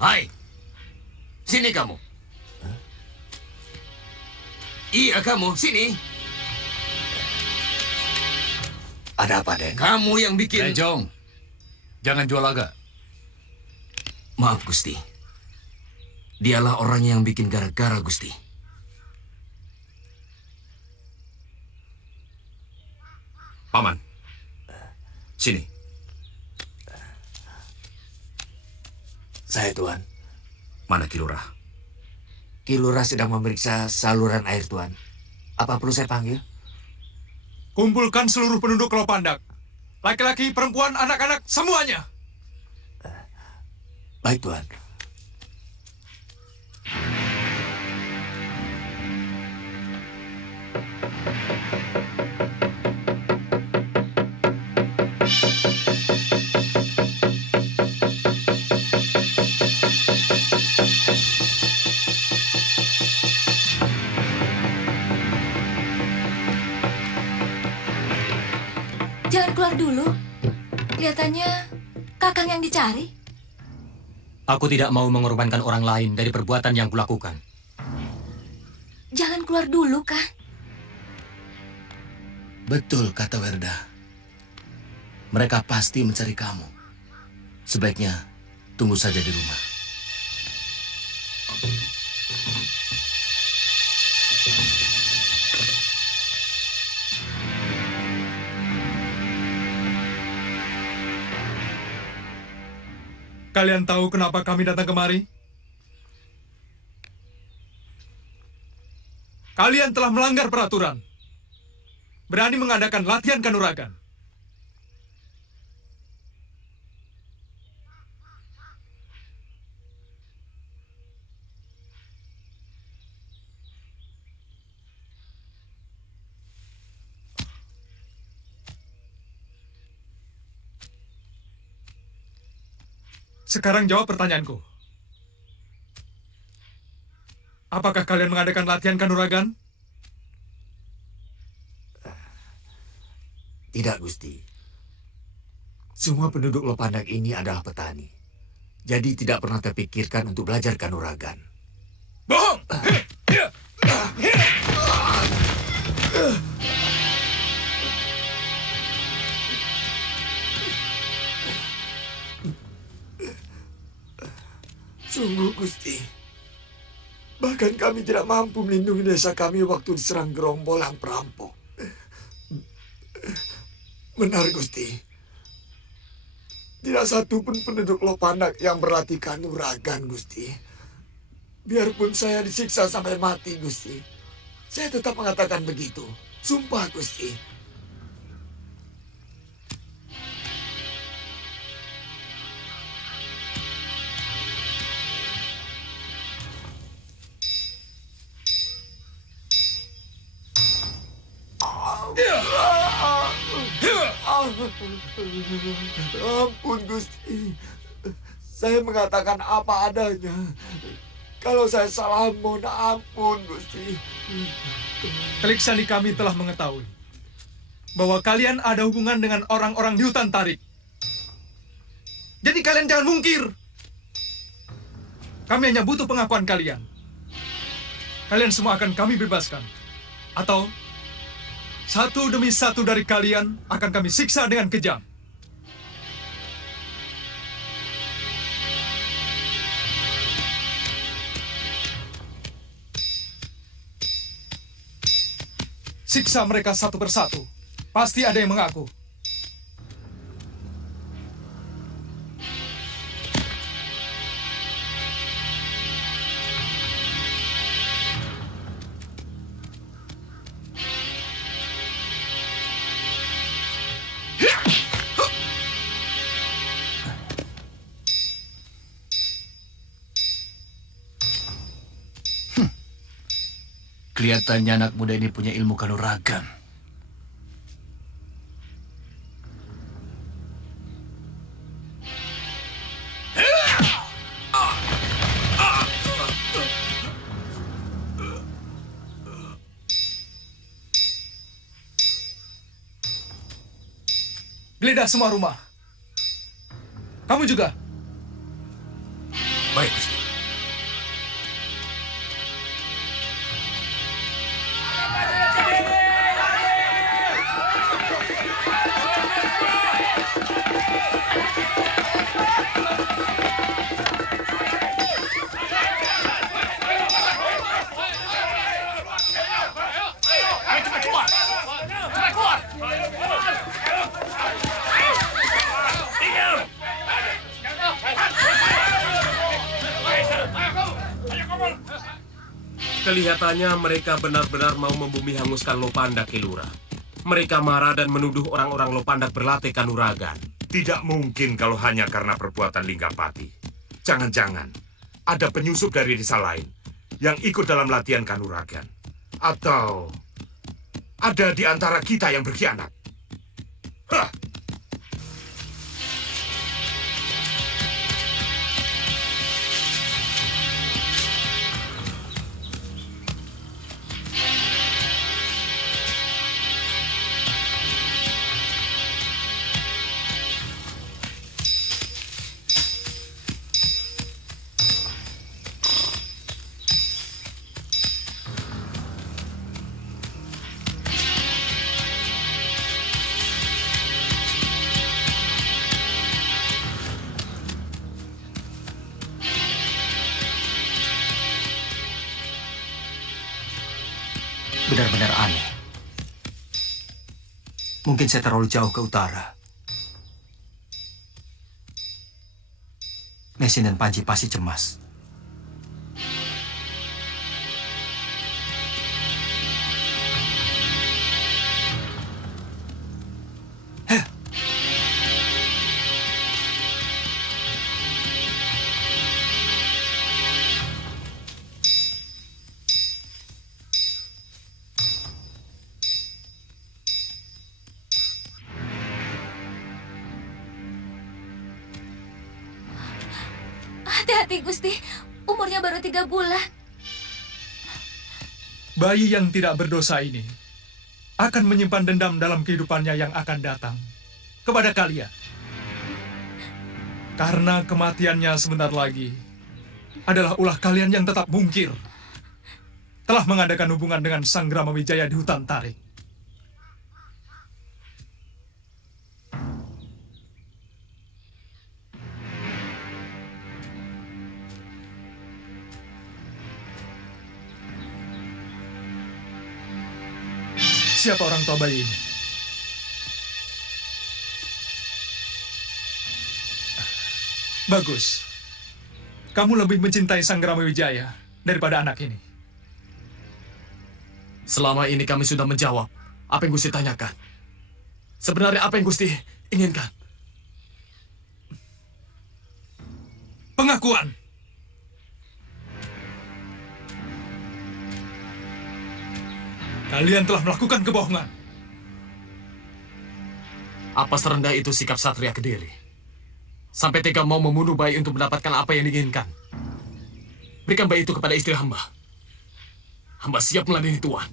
Hai, sini kamu. Iya kamu, sini. Ada apa, Den? Kamu yang bikin... Jong, jangan jual laga. Maaf, Gusti. Dialah orang yang bikin gara-gara, Gusti. Paman, sini. Saya, Tuan. Mana Ki Lurah? Ki Lurah sedang memeriksa saluran air, Tuan. Apa perlu saya panggil? Kumpulkan seluruh penduduk Lopandak. Laki-laki, perempuan, anak-anak, semuanya. Baik, Tuan. Jangan keluar dulu. Kelihatannya Kakang yang dicari. Aku tidak mau mengorbankan orang lain dari perbuatan yang kulakukan. Jangan keluar dulu, Kang. Betul kata Werda. Mereka pasti mencari kamu. Sebaiknya tunggu saja di rumah. Kalian tahu kenapa kami datang kemari? Kalian telah melanggar peraturan. Berani mengadakan latihan kanuragan. Sekarang jawab pertanyaanku. Apakah kalian mengadakan latihan kanuragan? Tidak, Gusti. Semua penduduk Lopandak ini adalah petani. Jadi tidak pernah terpikirkan untuk belajar kanuragan. Bohong! Sungguh, Gusti. Bahkan kami tidak mampu melindungi desa kami waktu diserang gerombolan perampok. Benar, Gusti. Tidak satu pun penduduk Lopandak yang berlatih kanuragan, Gusti. Biarpun saya disiksa sampai mati, Gusti. Saya tetap mengatakan begitu. Sumpah, Gusti. Ampun, Gusti. Saya mengatakan apa adanya. Kalau saya salah, mohon ampun, Gusti. Telik Sandi kami telah mengetahui bahwa kalian ada hubungan dengan orang-orang di hutan Tarik. Jadi kalian jangan mungkir. Kami hanya butuh pengakuan kalian. Kalian semua akan kami bebaskan. Atau satu demi satu dari kalian akan kami siksa dengan kejam. Siksa mereka satu persatu. Pasti ada yang mengaku. Kelihatannya anak muda ini punya ilmu kanuragan. Geledah semua rumah. Kamu juga. Baik, Gusti. Kelihatannya mereka benar-benar mau membumi hanguskan Lopanda, Kilura. Mereka marah dan menuduh orang-orang Lopandak berlatih kanuragan. Tidak mungkin kalau hanya karena perbuatan Linggapati. Jangan-jangan ada penyusup dari desa lain yang ikut dalam latihan kanuragan. Atau ada di antara kita yang berkhianat. Hah! Benar-benar aneh. Mungkin saya terlalu jauh ke utara. Mesin dan Panji pasti cemas. Hati-hati, Gusti. Umurnya baru 3 bulan. Bayi yang tidak berdosa ini akan menyimpan dendam dalam kehidupannya yang akan datang kepada kalian. Karena kematiannya sebentar lagi adalah ulah kalian yang tetap mungkir. Telah mengadakan hubungan dengan Sang Gramawijaya di hutan tarik. Siapa orang tua bayi ini? Bagus. Kamu lebih mencintai Sang Gramawijaya daripada anak ini. Selama ini kami sudah menjawab apa yang Gusti tanyakan. Sebenarnya apa yang Gusti inginkan? Pengakuan. Kalian telah melakukan kebohongan. Apa serendah itu sikap Satria Kediri? Sampai tega mau membunuh bayi untuk mendapatkan apa yang diinginkan. Berikan bayi itu kepada istri hamba. Hamba siap meladeni Tuan.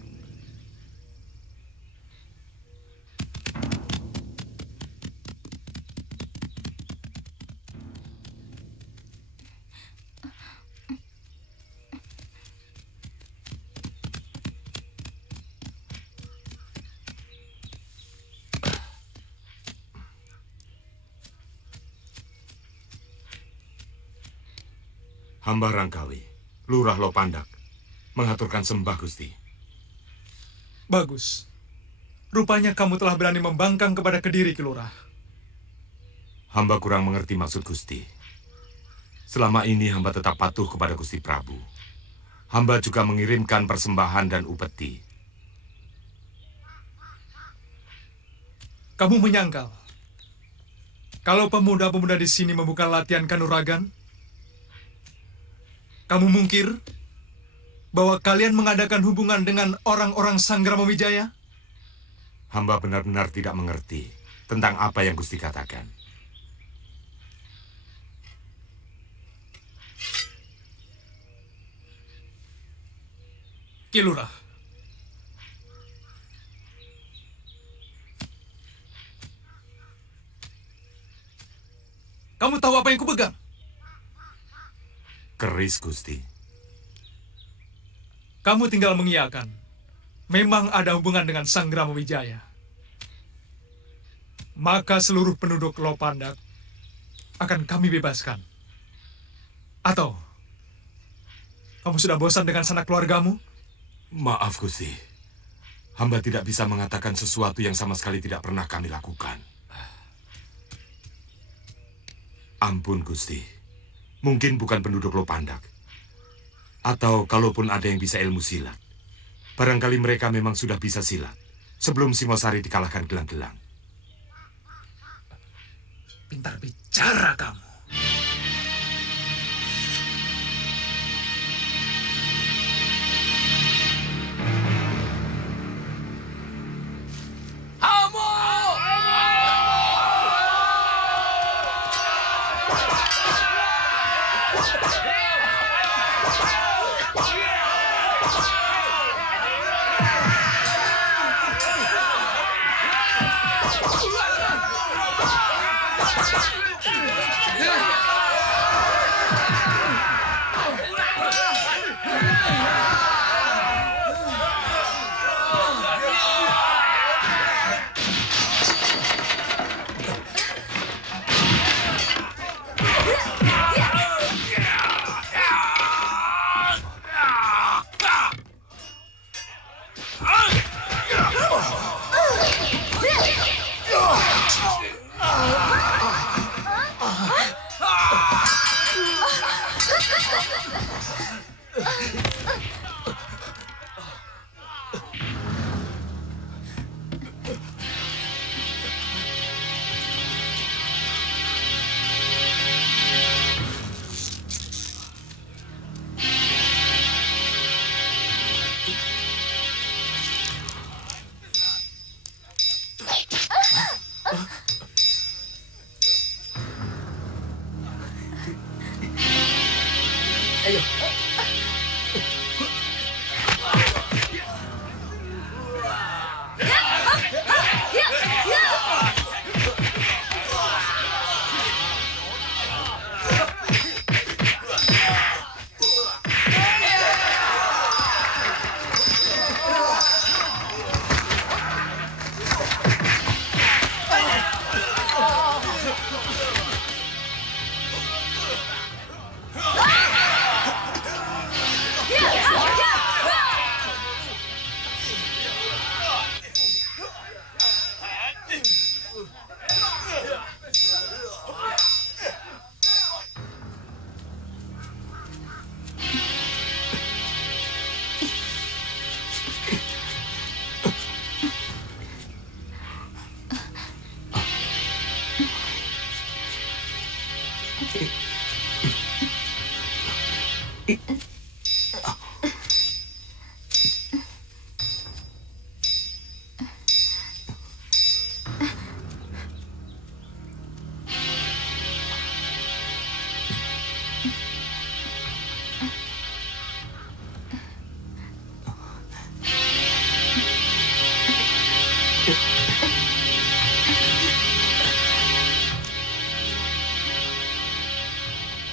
Hamba Rangkawi, Lurah Lopandak, mengaturkan sembah Gusti. Bagus. Rupanya kamu telah berani membangkang kepada Kediri, Ki Lurah. Hamba kurang mengerti maksud Gusti. Selama ini hamba tetap patuh kepada Gusti Prabu. Hamba juga mengirimkan persembahan dan upeti. Kamu menyangkal kalau pemuda-pemuda di sini membuka latihan kanuragan? Kamu mungkir bahwa kalian mengadakan hubungan dengan orang-orang Sanggrama Wijaya? Hamba benar-benar tidak mengerti tentang apa yang Gusti katakan. Ki Lurah, kamu tahu apa yang kupegang? Keris, Gusti. Kamu tinggal mengiyakan. Memang ada hubungan dengan Sanggrama Wijaya. Maka seluruh penduduk Lopandak akan kami bebaskan. Atau kamu sudah bosan dengan sanak keluargamu? Maaf, Gusti. Hamba tidak bisa mengatakan sesuatu yang sama sekali tidak pernah kami lakukan. Ampun, Gusti. Mungkin bukan penduduk Lopandak. Atau kalaupun ada yang bisa ilmu silat, barangkali mereka memang sudah bisa silat sebelum Singosari dikalahkan gelang-gelang. Pintar bicara kamu.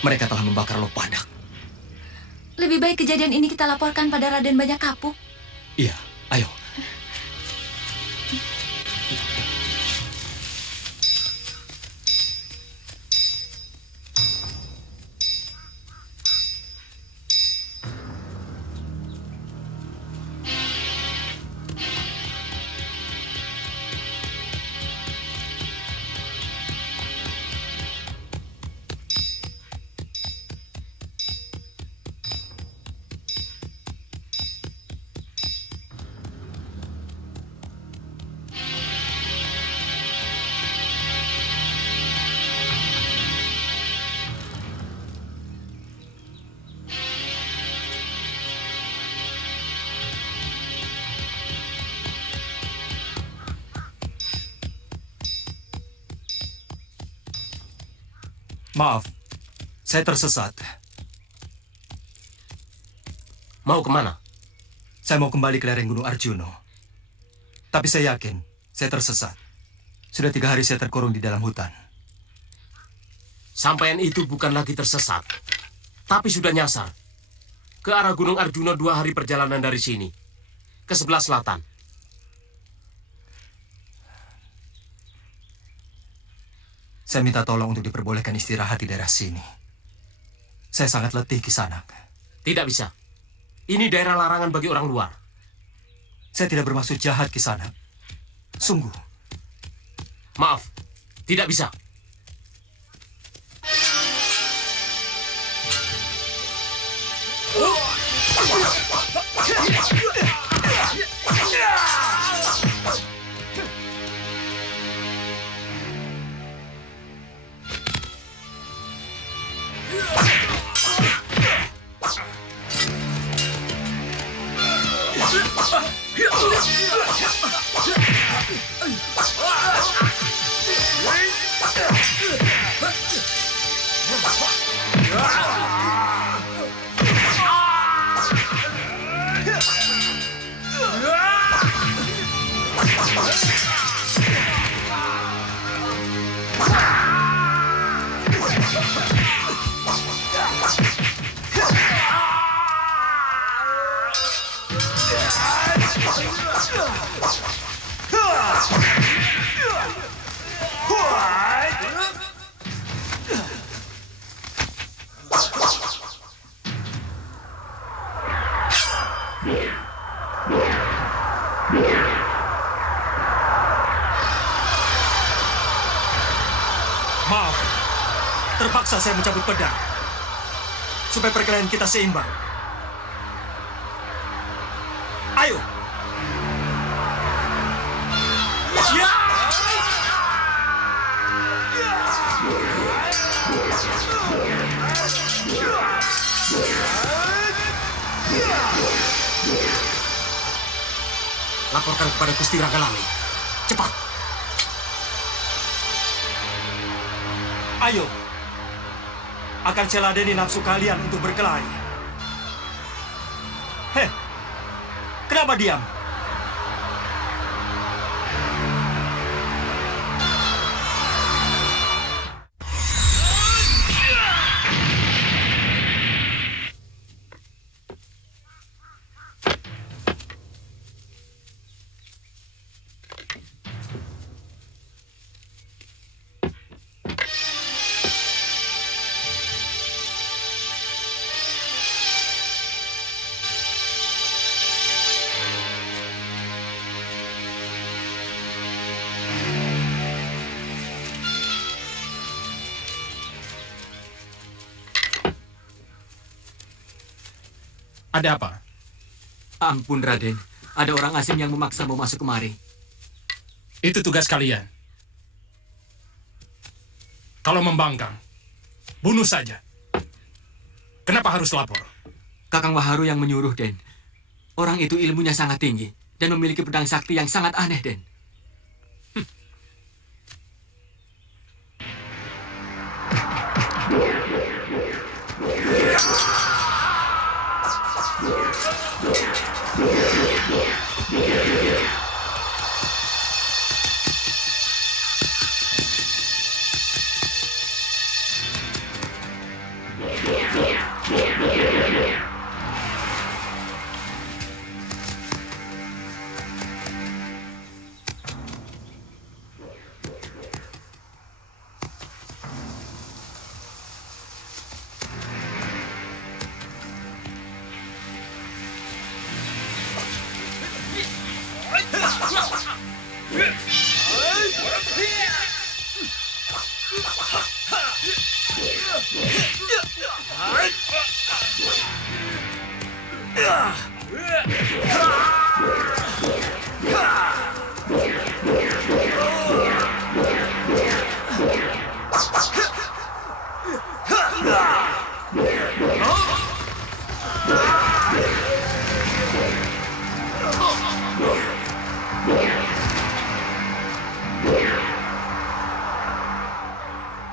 Mereka telah membakar Lopandak. Lebih baik kejadian ini kita laporkan pada Raden Banyak Kapuk. Iya, ayo. Maaf, saya tersesat. Mau kemana? Saya mau kembali ke lereng Gunung Arjuno. Tapi saya yakin saya tersesat. Sudah 3 hari saya terkurung di dalam hutan. Sampaian itu bukan lagi tersesat, tapi sudah nyasar. Ke arah Gunung Arjuna 2 hari perjalanan dari sini. Ke sebelah selatan. Saya minta tolong untuk diperbolehkan istirahat di daerah sini. Saya sangat letih, Kisanak. Tidak bisa. Ini daerah larangan bagi orang luar. Saya tidak bermaksud jahat, Kisanak. Sungguh. Maaf, tidak bisa. Maaf, terpaksa saya mencabut pedang supaya perkelahian kita seimbang. Ayo! Laporkan kepada Gusti Ragalali. Cepat! Ayo! Akan saya ladeni nafsu kalian untuk berkelahi. Heh! Kenapa diam? Ada apa? Ampun, Raden. Ada orang asing yang memaksa mau masuk kemari. Itu tugas kalian. Kalau membangkang, bunuh saja. Kenapa harus lapor? Kakang Waharu yang menyuruh, Den. Orang itu ilmunya sangat tinggi dan memiliki pedang sakti yang sangat aneh, Den.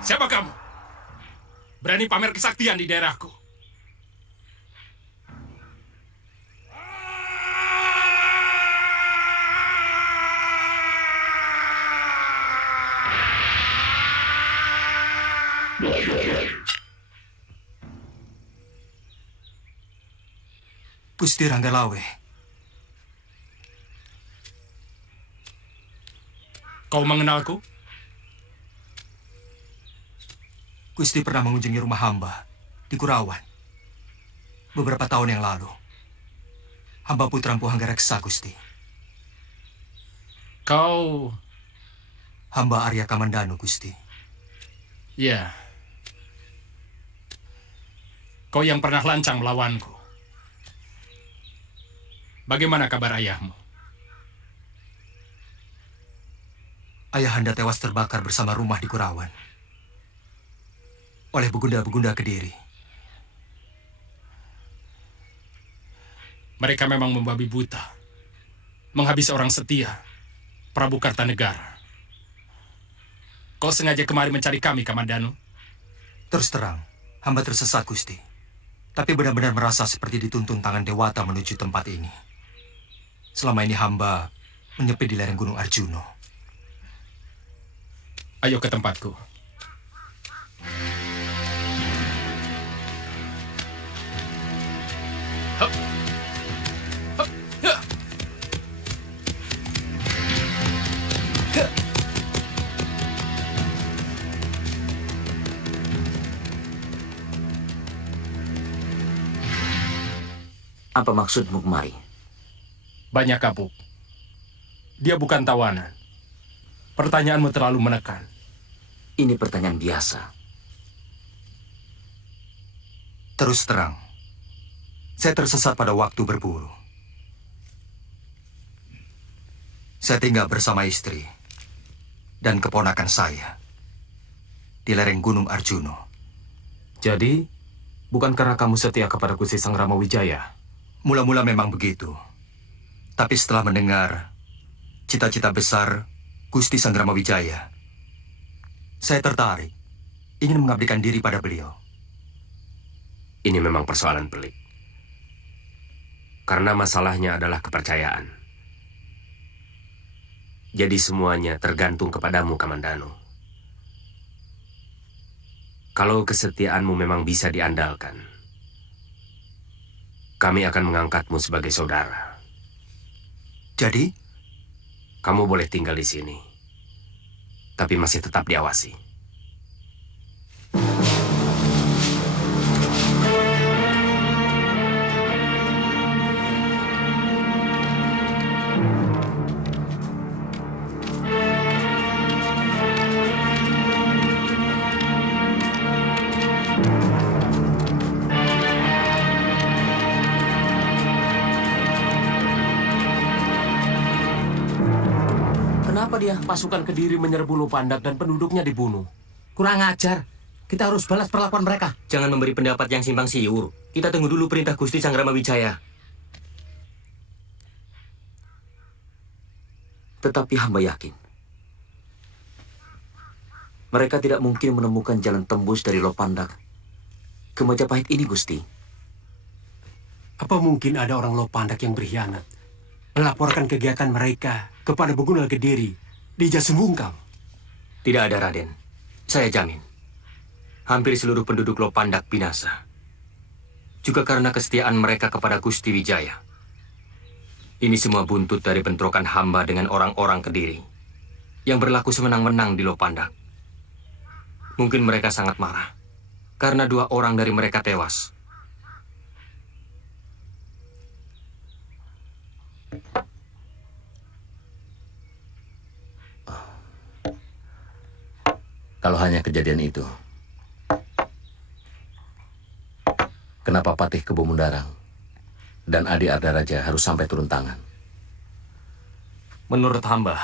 Siapa kamu? berani pamer kesaktian di daerahku. Gusti Ranggalawe, Kau mengenalku? Gusti pernah mengunjungi rumah hamba di Kurawan beberapa tahun yang lalu. Hamba putra Empu Hanggareksa, Gusti. Kau... Hamba Arya Kamandanu, Gusti. Ya. Kau yang pernah lancang melawanku. Bagaimana kabar ayahmu? Ayahanda tewas terbakar bersama rumah di Kurawan oleh begunda-begunda Kediri. Mereka memang membabi buta, menghabisi orang setia, Prabu Kartanegara. Kau sengaja kemari mencari kami, Kamandanu? Terus terang, hamba tersesat, Gusti. Tapi benar-benar merasa seperti dituntun tangan Dewata menuju tempat ini. Selama ini hamba menyepi di lereng Gunung Arjuno. Ayo ke tempatku. Hup. Hup. Ya. Ya. Apa maksudmu kemari? Banyak kabuk. Dia bukan tawanan. Pertanyaanmu terlalu menekan. Ini pertanyaan biasa. Terus terang, saya tersesat pada waktu berburu. Saya tinggal bersama istri dan keponakan saya di lereng Gunung Arjuno. Jadi, bukan karena kamu setia kepada Gusti Sang Ramawijaya? Mula-mula memang begitu. Tapi setelah mendengar cita-cita besar Gusti Sang Ramawijaya, saya tertarik, ingin mengabdikan diri pada beliau. Ini memang persoalan pelik. Karena masalahnya adalah kepercayaan. Jadi semuanya tergantung kepadamu, Kamandanu. Kalau kesetiaanmu memang bisa diandalkan, kami akan mengangkatmu sebagai saudara. Jadi? Kamu boleh tinggal di sini, tapi masih tetap diawasi. Kenapa dia? Pasukan Kediri menyerbu Lopandak dan penduduknya dibunuh. Kurang ajar. Kita harus balas perlakuan mereka. Jangan memberi pendapat yang simpang siur. Kita tunggu dulu perintah Gusti Sang Ramawijaya. Tetapi hamba yakin mereka tidak mungkin menemukan jalan tembus dari Lopandak ke Majapahit ini, Gusti. Apa mungkin ada orang Lopandak yang berkhianat melaporkan kegiatan mereka kepada Begunda Kediri di Jasembungkal? Tidak ada, Raden. Saya jamin. Hampir seluruh penduduk Lopandak binasa. Juga karena kesetiaan mereka kepada Gusti Wijaya. Ini semua buntut dari bentrokan hamba dengan orang-orang Kediri yang berlaku semenang-menang di Lopandak. Mungkin mereka sangat marah karena 2 orang dari mereka tewas. Kalau hanya kejadian itu, kenapa Patih Kebo Mundarang dan Adi Ardaraja harus sampai turun tangan? Menurut hamba,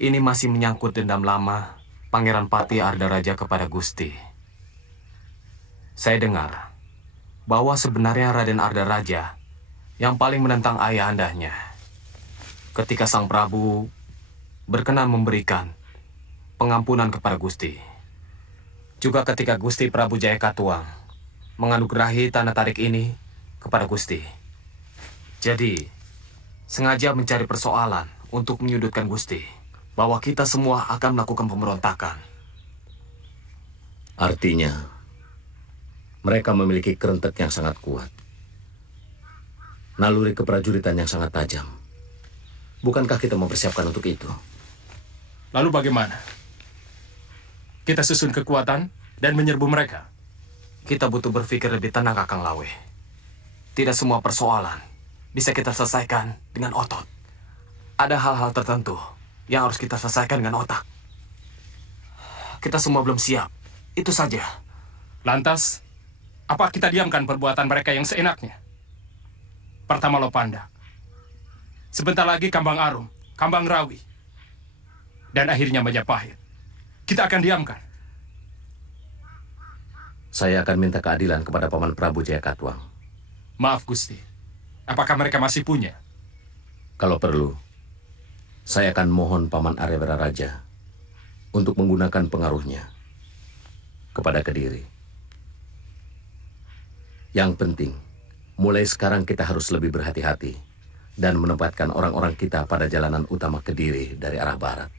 ini masih menyangkut dendam lama Pangeran Patih Ardaraja kepada Gusti. Saya dengar bahwa sebenarnya Raden Ardaraja yang paling menentang ayahandanya ketika Sang Prabu berkenan memberikan pengampunan kepada Gusti. Juga ketika Gusti Prabu Jaya Katuang menganugerahi tanah tarik ini kepada Gusti. Jadi, sengaja mencari persoalan untuk menyudutkan Gusti, bahwa kita semua akan melakukan pemberontakan. Artinya, mereka memiliki kerentek yang sangat kuat. Naluri keprajuritan yang sangat tajam. Bukankah kita mempersiapkan untuk itu? Lalu bagaimana? Kita susun kekuatan dan menyerbu mereka. Kita butuh berpikir lebih tenang, Kakang Lawe. Tidak semua persoalan bisa kita selesaikan dengan otot. Ada hal-hal tertentu yang harus kita selesaikan dengan otak. Kita semua belum siap. Itu saja. Lantas, apa kita diamkan perbuatan mereka yang seenaknya? Pertama Lopandak. Sebentar lagi Kambang Arum, Kambang Rawi. Dan akhirnya Majapahit. Kita akan diamkan. Saya akan minta keadilan kepada Paman Prabu Jaya Katuang. Maaf, Gusti. Apakah mereka masih punya? Kalau perlu, saya akan mohon Paman Arya Raja untuk menggunakan pengaruhnya kepada Kediri. Yang penting, mulai sekarang kita harus lebih berhati-hati dan menempatkan orang-orang kita pada jalanan utama Kediri dari arah barat.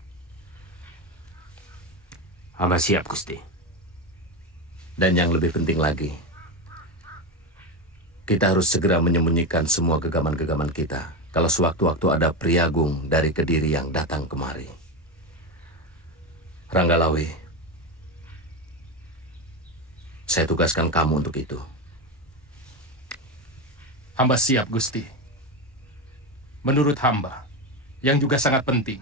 Hamba siap, Gusti. Dan yang lebih penting lagi, kita harus segera menyembunyikan semua gegaman-gegaman kita kalau sewaktu-waktu ada priagung dari Kediri yang datang kemari. Ranggalawi, saya tugaskan kamu untuk itu. Hamba siap, Gusti. Menurut hamba, yang juga sangat penting,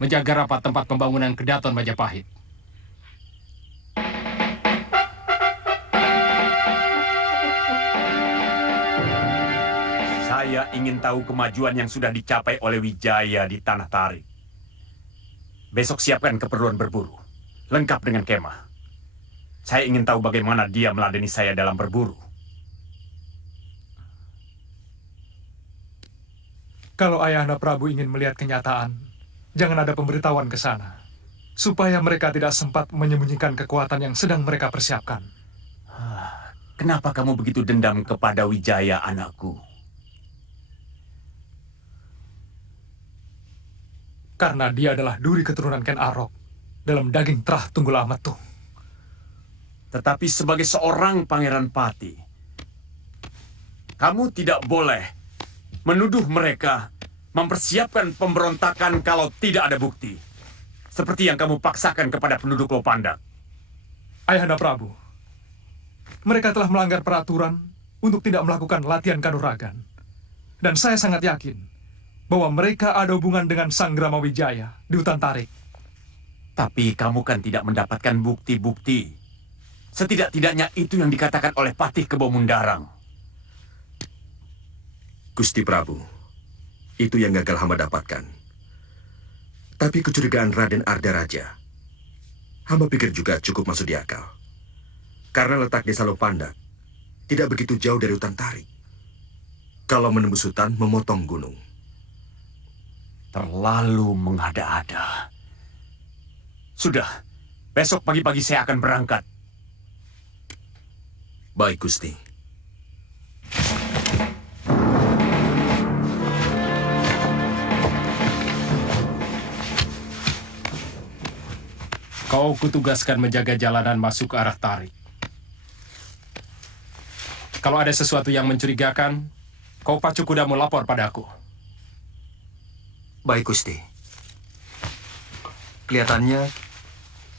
menjaga rapat tempat pembangunan Kedaton Majapahit. Saya ingin tahu kemajuan yang sudah dicapai oleh Wijaya di Tanah Tarik. Besok siapkan keperluan berburu, lengkap dengan kemah. Saya ingin tahu bagaimana dia meladeni saya dalam berburu. Kalau Ayahanda Prabu ingin melihat kenyataan, jangan ada pemberitahuan ke sana, supaya mereka tidak sempat menyembunyikan kekuatan yang sedang mereka persiapkan. Kenapa kamu begitu dendam kepada Wijaya, anakku? Karena dia adalah duri keturunan Ken Arok dalam daging Trah Tunggul Ametung. Tetapi sebagai seorang Pangeran Pati, kamu tidak boleh menuduh mereka mempersiapkan pemberontakan kalau tidak ada bukti. Seperti yang kamu paksakan kepada penduduk Lopandak. Ayahanda Prabu, mereka telah melanggar peraturan untuk tidak melakukan latihan kanuragan. Dan saya sangat yakin bahwa mereka ada hubungan dengan Sang Grama Wijaya di hutan Tarik. Tapi kamu kan tidak mendapatkan bukti-bukti. Setidak-tidaknya itu yang dikatakan oleh Patih Kebo Mundarang. Gusti Prabu, itu yang gagal hamba dapatkan. Tapi kecurigaan Raden Arda Raja, hamba pikir juga cukup masuk di akal. Karena letak desa Lopandak tidak begitu jauh dari hutan Tarik. Kalau menembus hutan, memotong gunung. Terlalu mengada-ada. Sudah, besok pagi-pagi saya akan berangkat. Baik, Gusti. Kau kutugaskan menjaga jalanan masuk ke arah Tarik. Kalau ada sesuatu yang mencurigakan, kau pacu kudamu lapor padaku. Baik, Gusti. Kelihatannya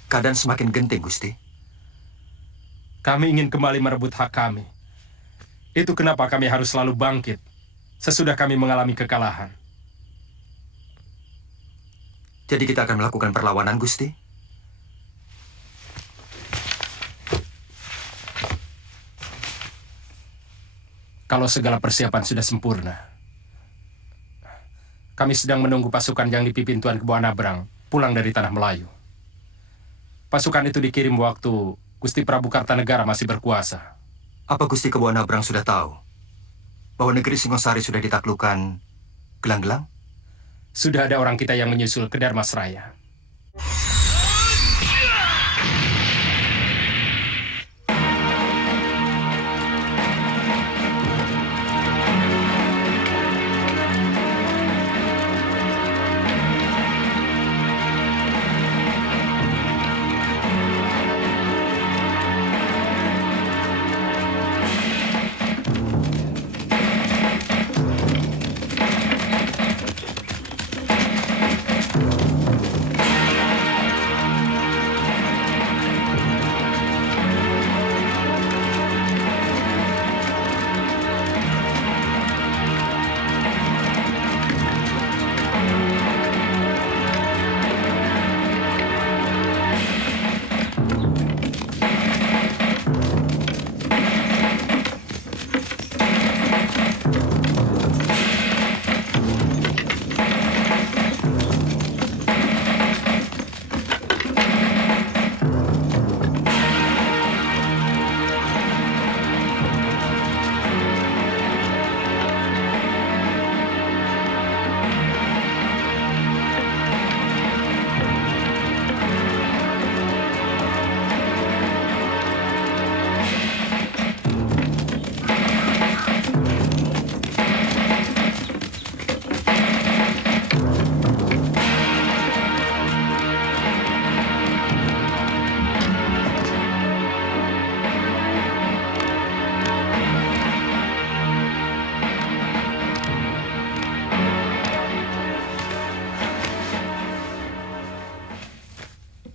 keadaan semakin genting, Gusti. Kami ingin kembali merebut hak kami. Itu kenapa kami harus selalu bangkit sesudah kami mengalami kekalahan. Jadi kita akan melakukan perlawanan, Gusti? Kalau segala persiapan sudah sempurna. Kami sedang menunggu pasukan yang dipimpin Tuan Kebo Anabrang pulang dari Tanah Melayu. Pasukan itu dikirim waktu Gusti Prabu Kartanegara masih berkuasa. Apa Gusti Kebo Anabrang sudah tahu bahwa negeri Singosari sudah ditaklukkan gelang-gelang? Sudah ada orang kita yang menyusul ke Darmasraya.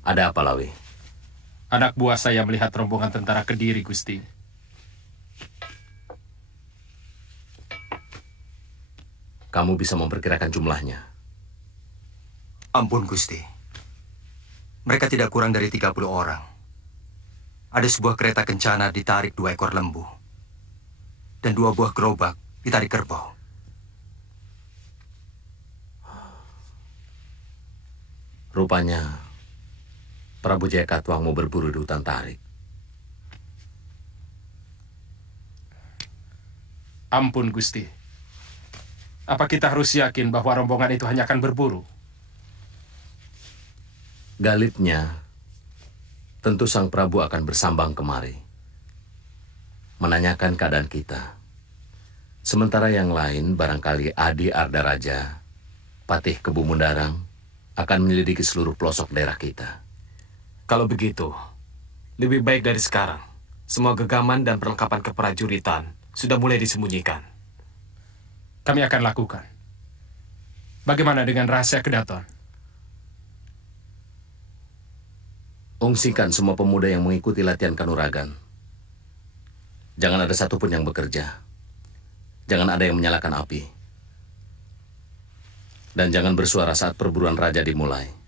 Ada apa, Lawi? Anak buah saya melihat rombongan tentara Kediri, Gusti. Kamu bisa memperkirakan jumlahnya? Ampun, Gusti. Mereka tidak kurang dari 30 orang. Ada sebuah kereta kencana ditarik 2 ekor lembu. Dan 2 buah gerobak ditarik kerbau. Rupanya, Prabu Jaya Katuang mau berburu di hutan Tarik. Ampun, Gusti. Apa kita harus yakin bahwa rombongan itu hanya akan berburu? Galipnya, tentu Sang Prabu akan bersambang kemari, menanyakan keadaan kita. Sementara yang lain, barangkali Adi Ardaraja, Patih Kebu Mundarang, akan menyelidiki seluruh pelosok daerah kita. Kalau begitu, lebih baik dari sekarang. Semua gegaman dan perlengkapan keprajuritan sudah mulai disembunyikan. Kami akan lakukan. Bagaimana dengan rahasia kedaton? Ungsikan semua pemuda yang mengikuti latihan kanuragan. Jangan ada satupun yang bekerja. Jangan ada yang menyalakan api. Dan jangan bersuara saat perburuan raja dimulai.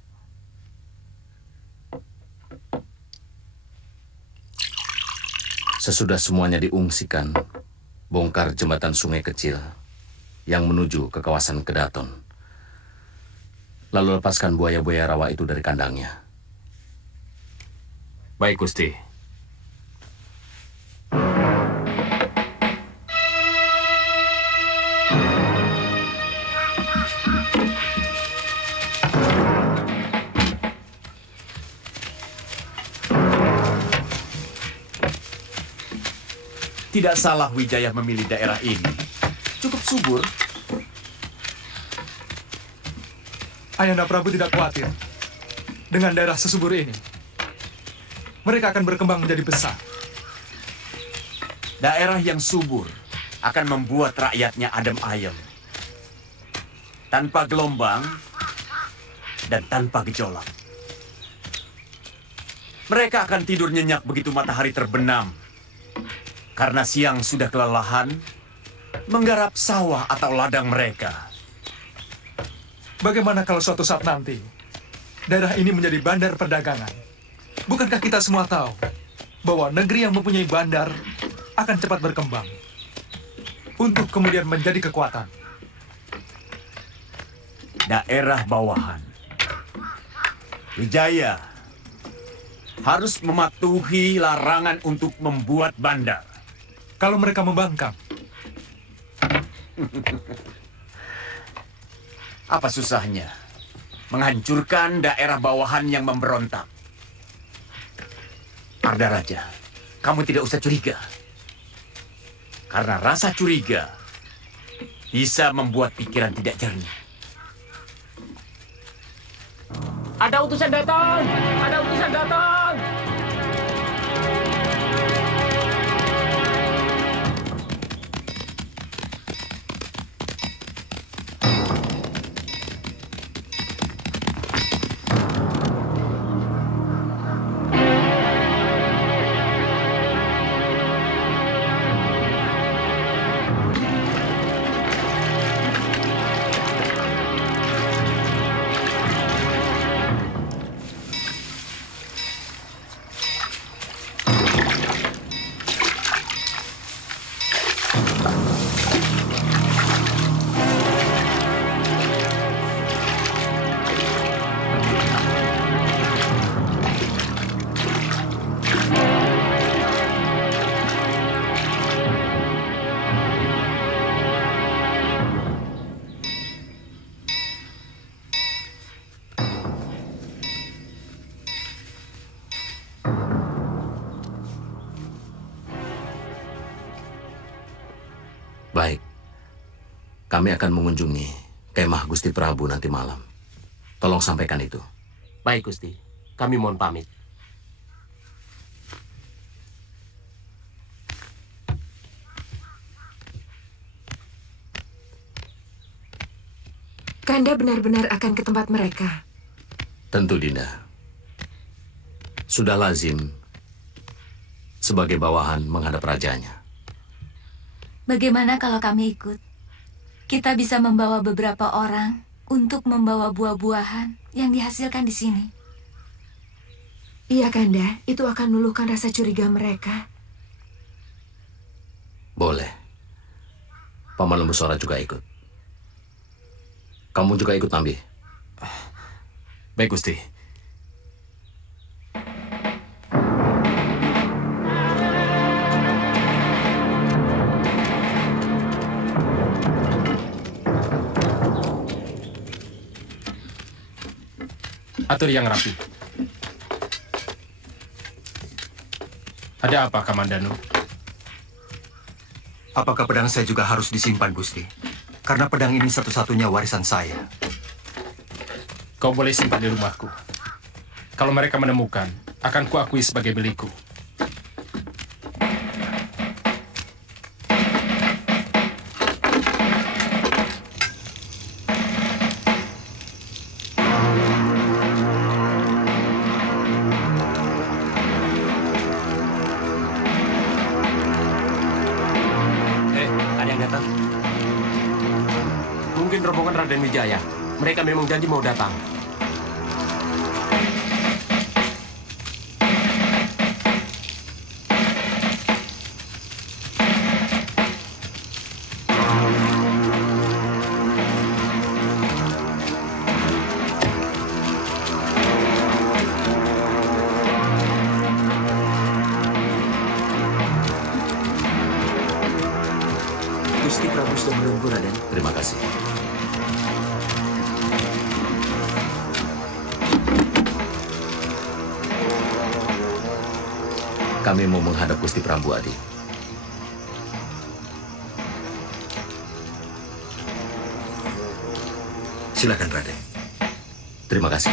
Sesudah semuanya diungsikan, bongkar jembatan sungai kecil yang menuju ke kawasan Kedaton. Lalu lepaskan buaya-buaya rawa itu dari kandangnya. Baik, Gusti. Tidak salah Wijaya memilih daerah ini. Cukup subur. Ayahanda Prabu tidak khawatir dengan daerah sesubur ini. Mereka akan berkembang menjadi besar. Daerah yang subur akan membuat rakyatnya adem ayem. Tanpa gelombang dan tanpa gejolak. Mereka akan tidur nyenyak begitu matahari terbenam. Karena siang sudah kelelahan menggarap sawah atau ladang mereka. Bagaimana kalau suatu saat nanti daerah ini menjadi bandar perdagangan? Bukankah kita semua tahu bahwa negeri yang mempunyai bandar akan cepat berkembang untuk kemudian menjadi kekuatan? Daerah bawahan. Wijaya harus mematuhi larangan untuk membuat bandar. Kalau mereka membangkang, apa susahnya menghancurkan daerah bawahan yang memberontak? Ardaraja, kamu tidak usah curiga. Karena rasa curiga bisa membuat pikiran tidak jernih. Ada utusan datang! Ada utusan datang! Baik, kami akan mengunjungi kemah Gusti Prabu nanti malam. Tolong sampaikan itu. Baik, Gusti. Kami mohon pamit. Kanda benar-benar akan ke tempat mereka. Tentu, Dinda. Sudah lazim sebagai bawahan menghadap rajanya. Bagaimana kalau kami ikut? Kita bisa membawa beberapa orang untuk membawa buah-buahan yang dihasilkan di sini. Iya, Kanda. Itu akan meluluhkan rasa curiga mereka. Boleh. Paman Lembu Sora juga ikut. Kamu juga ikut, Nambi? Baik, Gusti. Atur yang rapi. Ada apa, Kamandanu? Apakah pedang saya juga harus disimpan, Gusti? Karena pedang ini satu-satunya warisan saya. Kau boleh simpan di rumahku. Kalau mereka menemukan, akan kuakui sebagai milikku. Ada yang datang. Mungkin rombongan Raden Wijaya. Mereka memang janji mau datang. Gusti Prabu sudah menunggu, Raden. Terima kasih. Kami mau menghadap Gusti Prabu, Adi. Silakan, Raden. Terima kasih.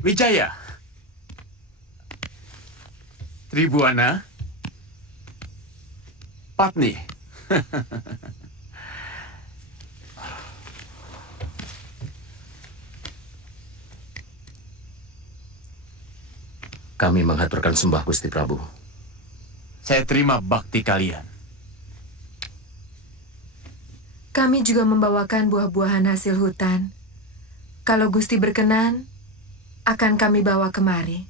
Wijaya. Tribuana. Patni. Kami menghaturkan sembah Gusti Prabu. Saya terima bakti kalian. Kami juga membawakan buah-buahan hasil hutan. Kalau Gusti berkenan, akan kami bawa kemari.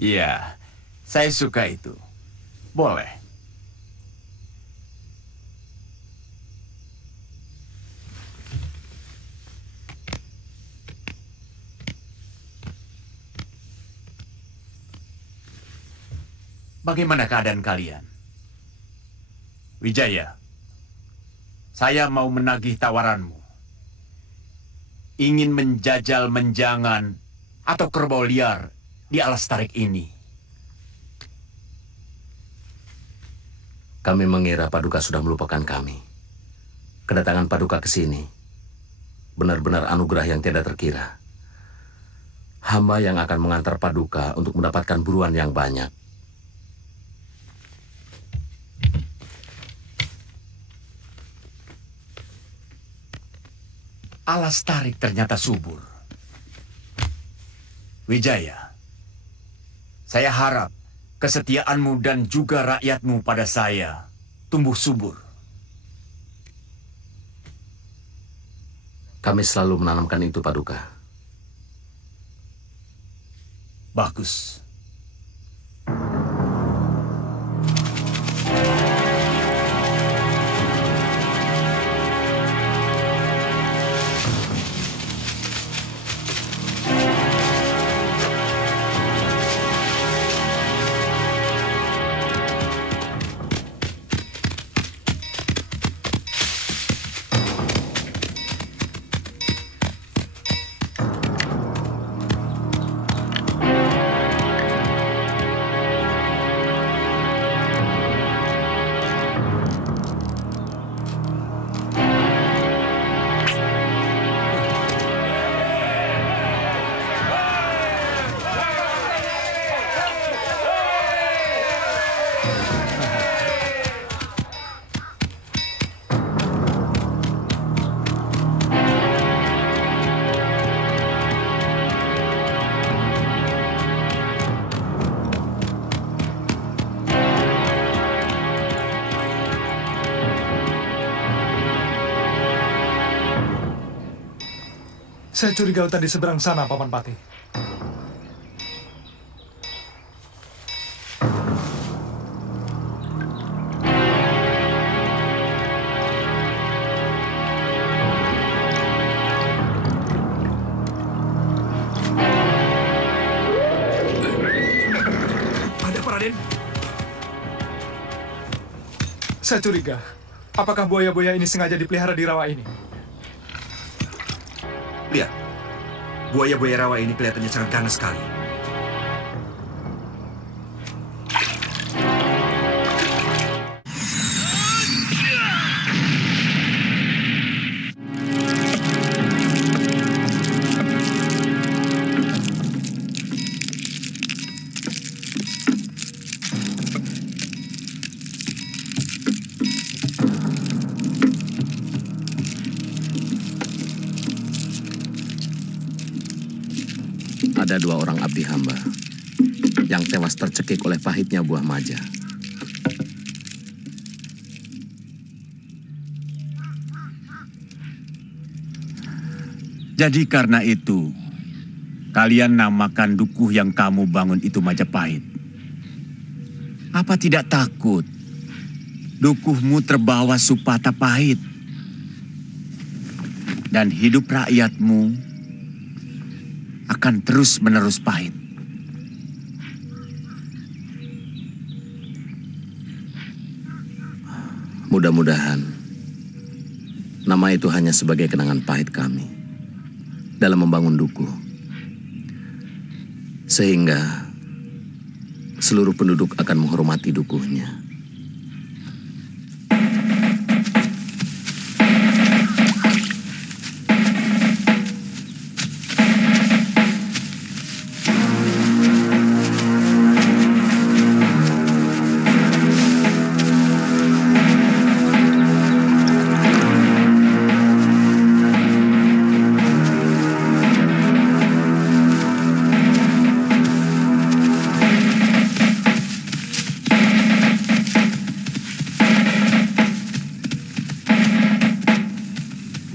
Iya, saya suka itu. Boleh. Bagaimana keadaan kalian? Wijaya, saya mau menagih tawaranmu. Ingin menjajal menjangan atau kerbau liar di alas tarik ini. Kami mengira Paduka sudah melupakan kami. Kedatangan Paduka ke sini benar-benar anugerah yang tidak terkira. Hamba yang akan mengantar Paduka untuk mendapatkan buruan yang banyak. Alas tarik ternyata subur. Wijaya, saya harap kesetiaanmu dan juga rakyatmu pada saya tumbuh subur. Kami selalu menanamkan itu, Paduka. Bagus. Saya curiga hutan di seberang sana, Paman Pati. Ada apa, Raden? Saya curiga, apakah buaya-buaya ini sengaja dipelihara di rawa ini? Lihat, buaya-buaya rawa ini kelihatannya sangat ganas sekali. Ada 2 orang abdi hamba yang tewas tercekik oleh pahitnya buah maja. Jadi karena itu, kalian namakan dukuh yang kamu bangun itu Majapahit. Apa tidak takut dukuhmu terbawa supata pahit dan hidup rakyatmu akan terus-menerus pahit? Mudah-mudahan nama itu hanya sebagai kenangan pahit kami dalam membangun dukuh, sehingga seluruh penduduk akan menghormati dukuhnya.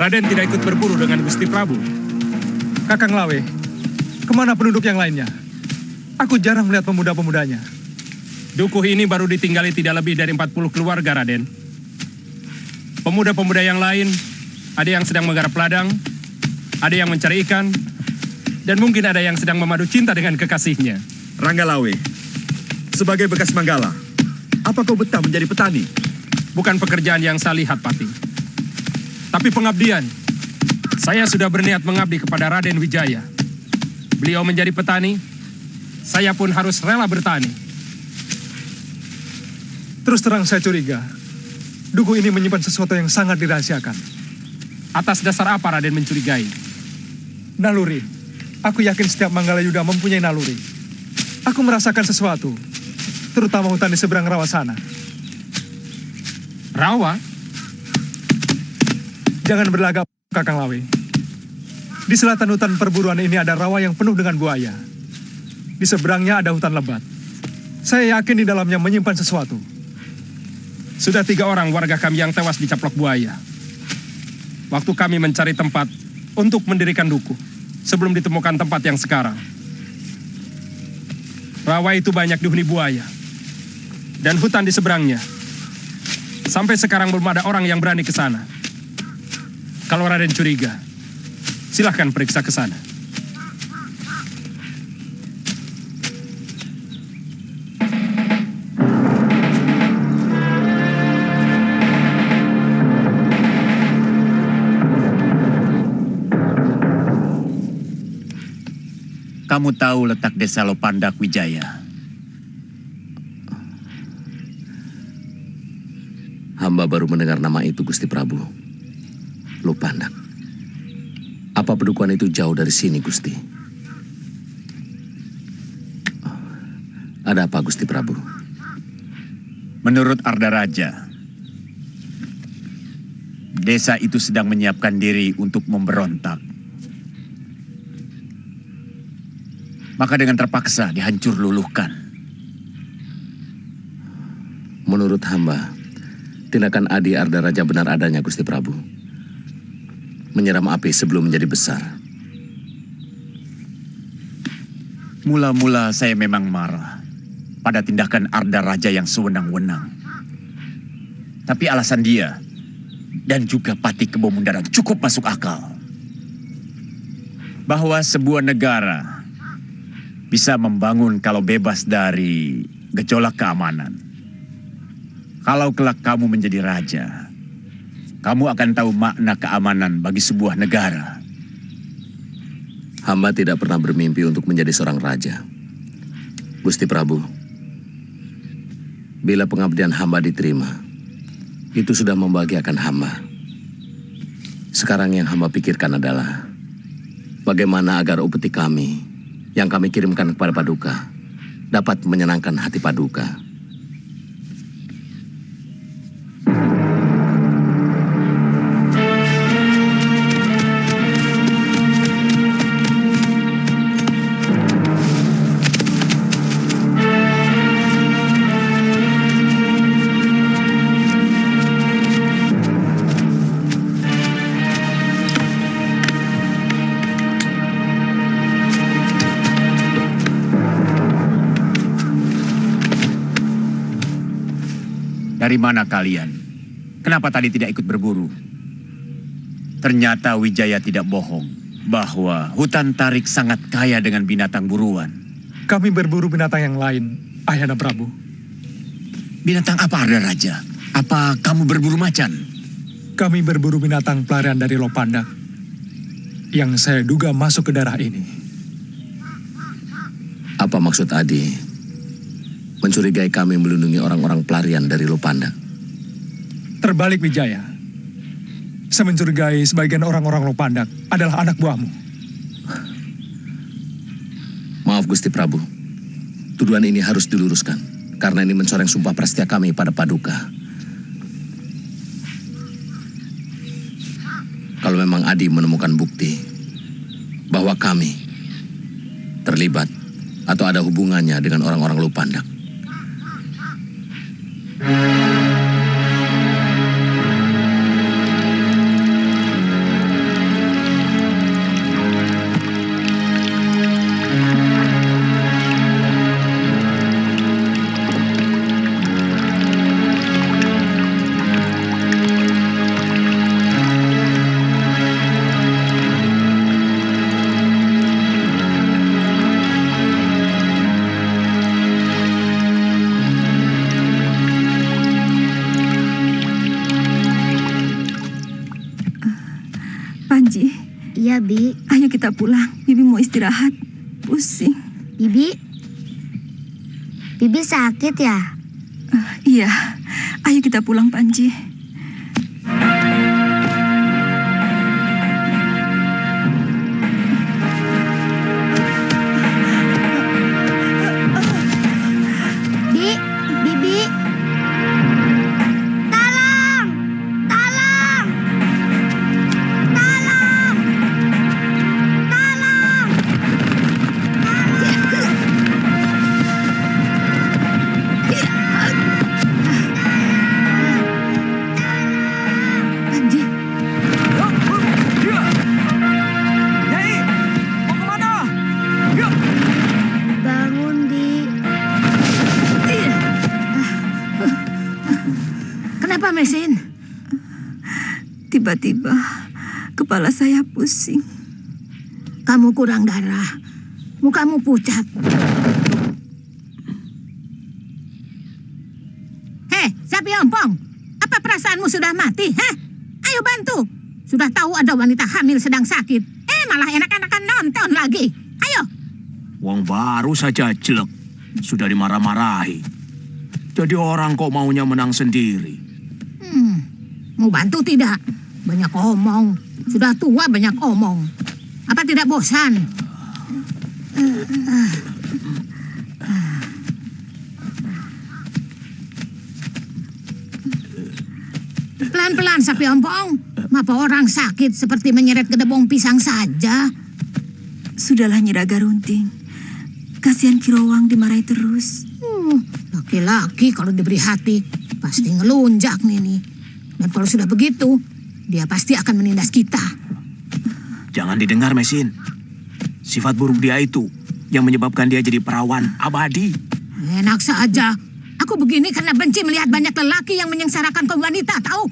Raden tidak ikut berburu dengan Gusti Prabu. Kakang Lawe, kemana penduduk yang lainnya? Aku jarang melihat pemuda-pemudanya. Dukuh ini baru ditinggali tidak lebih dari 40 keluarga, Raden. Pemuda-pemuda yang lain, ada yang sedang menggarap ladang, ada yang mencari ikan, dan mungkin ada yang sedang memadu cinta dengan kekasihnya. Rangga Lawe, sebagai bekas Manggala, apa kau betah menjadi petani? Bukan pekerjaan yang saya lihat, Pati. Tapi pengabdian. Saya sudah berniat mengabdi kepada Raden Wijaya. Beliau menjadi petani, saya pun harus rela bertani. Terus terang saya curiga, dukuh ini menyimpan sesuatu yang sangat dirahasiakan. Atas dasar apa Raden mencurigai? Naluri. Aku yakin setiap Manggala Yuda mempunyai naluri. Aku merasakan sesuatu, terutama hutan di seberang rawa sana. Rawa? Jangan berlagak, Kakang Lawe. Di selatan hutan perburuan ini ada rawa yang penuh dengan buaya. Di seberangnya ada hutan lebat. Saya yakin di dalamnya menyimpan sesuatu. Sudah 3 orang warga kami yang tewas dicaplok buaya. Waktu kami mencari tempat untuk mendirikan dukuh, sebelum ditemukan tempat yang sekarang. Rawa itu banyak dihuni buaya. Dan hutan di seberangnya. Sampai sekarang belum ada orang yang berani ke sana. Kalau Raden curiga, silahkan periksa ke sana. Kamu tahu letak desa Lopandak Wijaya? Hamba baru mendengar nama itu, Gusti Prabu. Lopandak. Apa pedukuhan itu jauh dari sini, Gusti? Ada apa, Gusti Prabu? Menurut Arda Raja, desa itu sedang menyiapkan diri untuk memberontak. Maka dengan terpaksa dihancur luluhkan. Menurut hamba, tindakan Adi Arda Raja benar adanya, Gusti Prabu. Menyeram api sebelum menjadi besar. Mula-mula saya memang marah pada tindakan Arda Raja yang sewenang-wenang. Tapi alasan dia dan juga Pati Kebo Mundaran cukup masuk akal. Bahwa sebuah negara bisa membangun kalau bebas dari gejolak keamanan. Kalau kelak kamu menjadi raja, kamu akan tahu makna keamanan bagi sebuah negara. Hamba tidak pernah bermimpi untuk menjadi seorang raja. Gusti Prabu, bila pengabdian hamba diterima, itu sudah membahagiakan hamba. Sekarang yang hamba pikirkan adalah bagaimana agar upeti kami yang kami kirimkan kepada Paduka dapat menyenangkan hati Paduka. Dari mana kalian? Kenapa tadi tidak ikut berburu? Ternyata Wijaya tidak bohong bahwa hutan Tarik sangat kaya dengan binatang buruan. Kami berburu binatang yang lain, Ayahanda Prabu. Binatang apa, Arda Raja? Apa kamu berburu macan? Kami berburu binatang pelarian dari Lopandak yang saya duga masuk ke daerah ini. Apa maksud Adi mencurigai kami melindungi orang-orang pelarian dari Lopandak? Terbalik, Wijaya. Saya mencurigai sebagian orang-orang Lopandak adalah anak buahmu. Maaf Gusti Prabu, tuduhan ini harus diluruskan karena ini mencoreng sumpah prasetya kami pada Paduka. Kalau memang Adi menemukan bukti bahwa kami terlibat atau ada hubungannya dengan orang-orang Lopandak, Iya, Bi. Ayo kita pulang. Bibi mau istirahat. Pusing. Bibi? Bibi sakit ya? Iya. Ayo kita pulang, Panji. Bibi. Tolong! Tolong! Tolong! Tolong! Panji. Nyai, mau kemana? Bangun, Bi. Kenapa, Mesin? Tiba-tiba kepala saya pusing. Kamu kurang darah. Mukamu pucat. Hei, Sapi Ompong. Apa perasaanmu sudah mati? Hah? Ayo bantu. Sudah tahu ada wanita hamil sedang sakit. Malah enak-enakan nonton lagi. Ayo. Wong baru saja jelek, sudah dimarah-marahi. Jadi orang kok maunya menang sendiri. Mau bantu tidak? Banyak omong. Sudah tua banyak omong. Apa tidak bosan? Pelan-pelan, Sapi Ompong. Mapa orang sakit seperti menyeret kedebong pisang saja. Sudahlah, Nyiraga Runting. Kasihan Kirowang dimarahi terus. Laki-laki kalau diberi hati pasti ngelunjak nih. Dan kalau sudah begitu, dia pasti akan menindas kita. Jangan didengar, Mesin. Sifat buruk dia itu yang menyebabkan dia jadi perawan abadi. Enak saja. Aku begini karena benci melihat banyak lelaki yang menyengsarakan kaum wanita, tahu?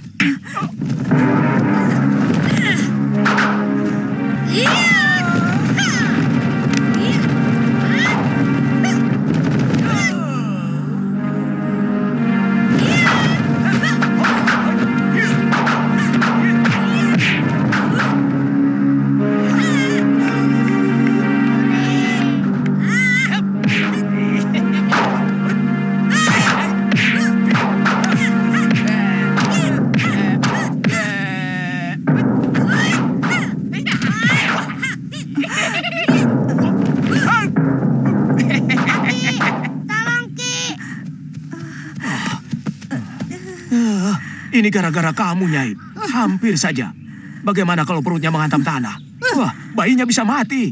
Ini gara-gara kamu, Nyai. Hampir saja. Bagaimana kalau perutnya menghantam tanah? Wah, bayinya bisa mati.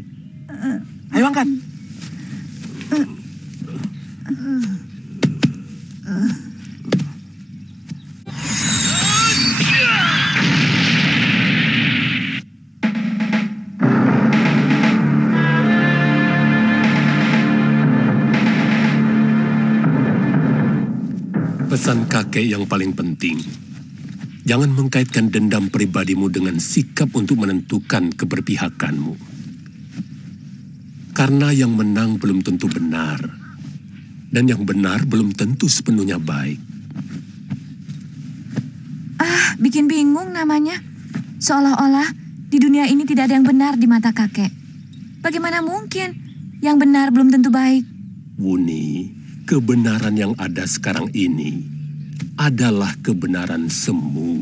Ayo angkat. Pesan kakek yang paling penting. Jangan mengkaitkan dendam pribadimu dengan sikap untuk menentukan keberpihakanmu. Karena yang menang belum tentu benar. Dan yang benar belum tentu sepenuhnya baik. Bikin bingung namanya. Seolah-olah di dunia ini tidak ada yang benar di mata kakek. Bagaimana mungkin yang benar belum tentu baik? Wuni, kebenaran yang ada sekarang ini adalah kebenaran semu,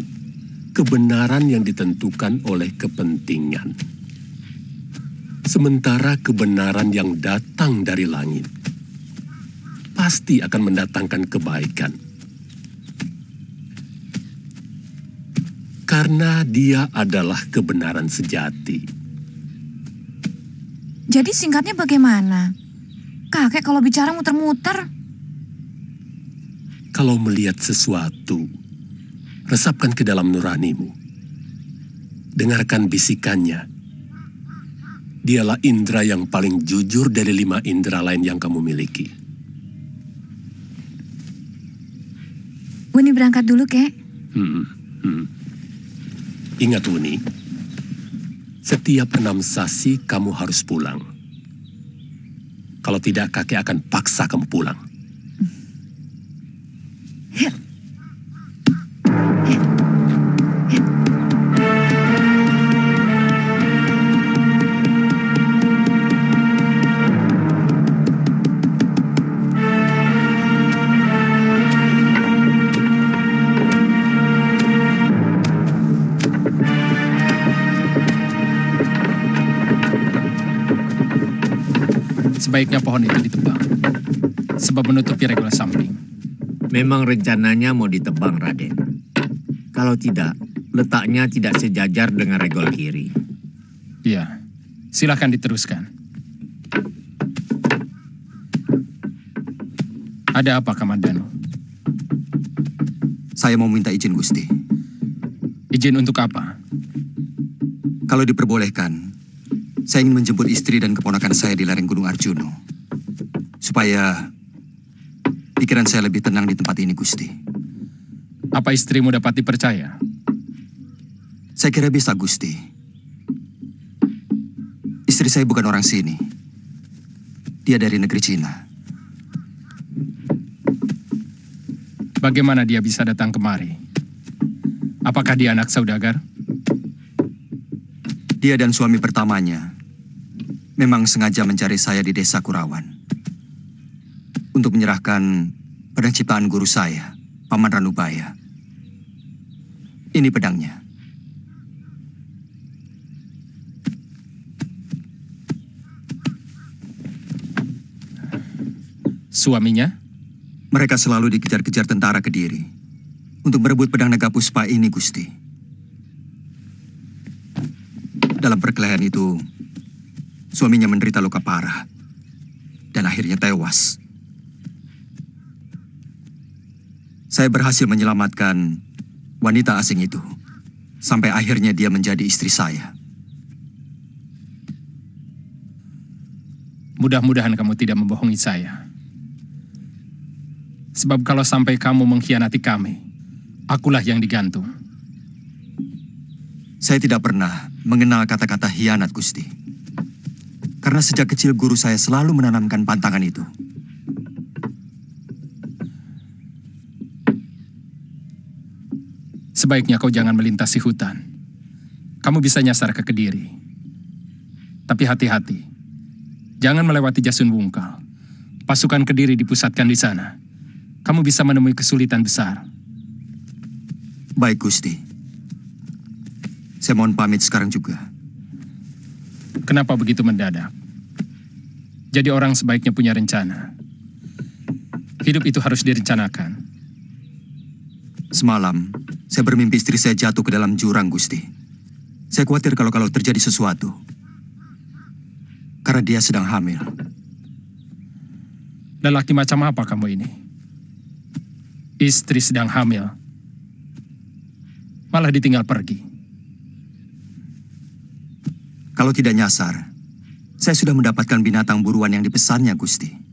kebenaran yang ditentukan oleh kepentingan. Sementara kebenaran yang datang dari langit pasti akan mendatangkan kebaikan. Karena dia adalah kebenaran sejati. Jadi singkatnya bagaimana? Kakek kalau bicara muter-muter. Kalau melihat sesuatu, resapkan ke dalam nuranimu. Dengarkan bisikannya. Dialah indera yang paling jujur dari 5 indera lain yang kamu miliki. Wuni berangkat dulu, Kek. Ingat, Wuni. Setiap 6 sasi kamu harus pulang. Kalau tidak, kakek akan paksa kamu pulang. Sebaiknya pohon itu ditebang, sebab menutupi regol samping. Memang rencananya mau ditebang, Raden. Kalau tidak, letaknya tidak sejajar dengan regol kiri. Iya, silakan diteruskan. Ada apa, Kamandano? Saya mau minta izin, Gusti. Izin untuk apa? Kalau diperbolehkan, saya ingin menjemput istri dan keponakan saya di lereng Gunung Arjuno. Supaya pikiran saya lebih tenang di tempat ini, Gusti. Apa istrimu dapat dipercaya? Saya kira bisa, Gusti. Istri saya bukan orang sini. Dia dari negeri Cina. Bagaimana dia bisa datang kemari? Apakah dia anak saudagar? Dia dan suami pertamanya memang sengaja mencari saya di desa Kurawan untuk menyerahkan pedang ciptaan guru saya, Paman Ranubaya. Ini pedangnya. Suaminya? Mereka selalu dikejar-kejar tentara Kediri untuk merebut pedang naga puspa ini, Gusti. Dalam perkelahian itu, suaminya menderita luka parah dan akhirnya tewas. Saya berhasil menyelamatkan wanita asing itu sampai akhirnya dia menjadi istri saya. Mudah-mudahan kamu tidak membohongi saya. Sebab kalau sampai kamu mengkhianati kami, akulah yang digantung. Saya tidak pernah mengenal kata-kata hianat, Gusti. Karena sejak kecil guru saya selalu menanamkan pantangan itu. Sebaiknya kau jangan melintasi hutan. Kamu bisa nyasar ke Kediri. Tapi hati-hati. Jangan melewati Jasun Wungkal. Pasukan Kediri dipusatkan di sana. Kamu bisa menemui kesulitan besar. Baik, Gusti. Saya mohon pamit sekarang juga. Kenapa begitu mendadak? Jadi orang sebaiknya punya rencana. Hidup itu harus direncanakan. Semalam, saya bermimpi istri saya jatuh ke dalam jurang, Gusti. Saya khawatir kalau terjadi sesuatu. Karena dia sedang hamil. Lelaki macam apa kamu ini? Istri sedang hamil. Malah ditinggal pergi. Kalau tidak nyasar, saya sudah mendapatkan binatang buruan yang dipesannya, Gusti.